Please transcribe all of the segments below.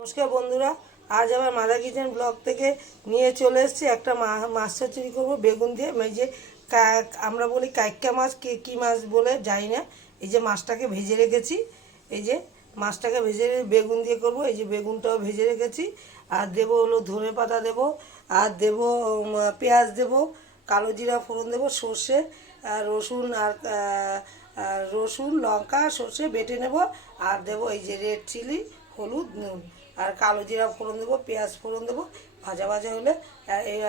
নমস্কার বন্ধুরা, আজ আমার মাদা কিচেন ব্লগ থেকে নিয়ে চলে এসেছি একটা মাছ চচ্চড়ি করব, বেগুন দিয়ে। এই যে আমরা বলি কাইক্কা মাছ, কে কী মাছ বলে জানি না। এই যে মাছটাকে ভেজে রেখেছি। এই যে মাছটাকে ভেজে বেগুন দিয়ে করব। এই যে বেগুনটাও ভেজে রেখেছি। আর দেবো হলো ধনে পাতা দেবো, আর দেবো পেঁয়াজ দেবো, কালো জিরা ফোড়ন দেবো, সর্ষে, আর রসুন আর রসুন, লঙ্কা, সর্ষে বেটে নেব। আর দেবো এই যে রেড চিলি হলুদ, নুন আর কালো জিরা ফোড়ন দেবো, পেঁয়াজ ফোড়ন দেবো। ভাজা ভাজা হলে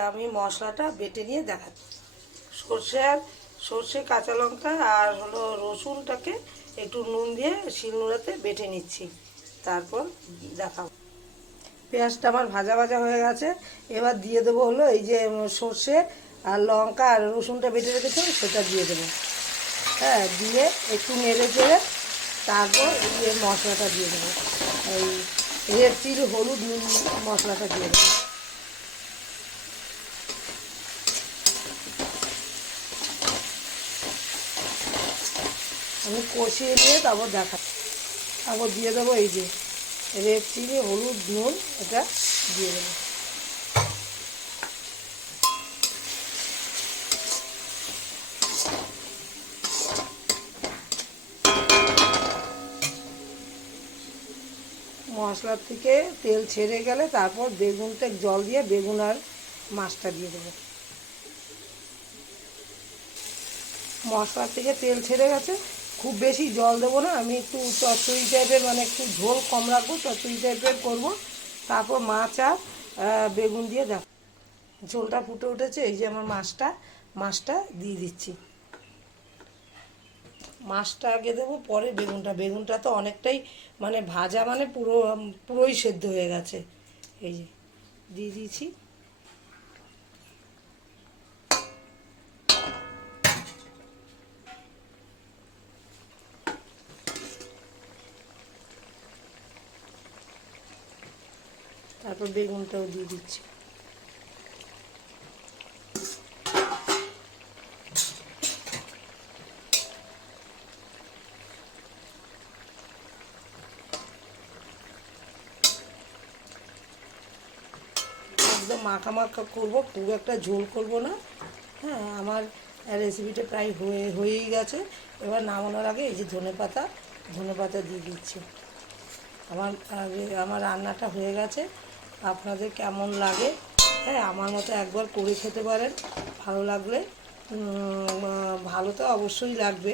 আমি মশলাটা বেটে নিয়ে দেখাচ্ছি। সর্ষে আর, সর্ষে, কাঁচা লঙ্কা আর হলো রসুনটাকে একটু নুন দিয়ে শিলনোড়াতে বেটে নিচ্ছি। তারপর দেখাবো। পেঁয়াজটা আমার ভাজা ভাজা হয়ে গেছে। এবার দিয়ে দেবো হলো এই যে সর্ষে আর লঙ্কা আর রসুনটা বেটে রেখেছিলাম সেটা দিয়ে দেবো। হ্যাঁ দিয়ে একটু নেড়ে চেড়ে তারপর এই মশলাটা দিয়ে দেবো। এই রেড চিলি হলুদ, নুন মশলাটা দিয়ে দেবো। আমি কষিয়ে নিয়ে তারপর দেখা তারপর দিয়ে দেবো এই যে রেড চিলি হলুদ, নুন, এটা দিয়ে দেবো। মশলার থেকে তেল ছেড়ে গেলে তারপর বেগুনটা জল দিয়ে বেগুন আর মাছটা দিয়ে দেবো। মশলার থেকে তেল ছেড়ে গেছে। খুব বেশি জল দেবো না, আমি একটু চচ্চড়ি টাইপের মানে একটু ঝোল কম রাখব, চচ্চড়ি টাইপের করব। তারপর মাছ আর বেগুন দিয়ে দেখ ঝোলটা ফুটে উঠেছে, এই যে আমার মাছটা মাছটা দিয়ে দিচ্ছি। মাছটা আগে দেবো, পরে বেগুনটা। বেগুনটা তো অনেকটাই মানে ভাজা মানে পুরো, পুরোই সেদ্ধ হয়ে গেছে। এই যে, দিয়ে দিয়েছি। তারপর বেগুনটাও দিয়ে দিচ্ছি। একদম মাখা মাখা করব, খুব একটা ঝোল করব না। হ্যাঁ আমার রেসিপিটা প্রায় হয়ে, হয়েই গেছে। এবার নামানোর আগে এই যে ধনে পাতা ধনে পাতা দিয়ে দিচ্ছি। আমার আমার রান্নাটা হয়ে গেছে। আপনাদের কেমন লাগে? হ্যাঁ আমার মতো একবার করে খেতে পারেন। ভালো লাগলে ভালো তো অবশ্যই লাগবে।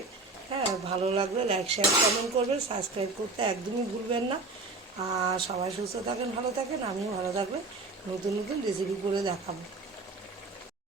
হ্যাঁ ভালো লাগলে লাইক শেয়ার কমেন্ট করবেন। সাবস্ক্রাইব করতে একদমই ভুলবেন না। সবাই সুস্থ থাকেন ভালো থাকেন আমিও ভালো থাকবে। নতুন নতুন রেসিপি করে দেখাবো।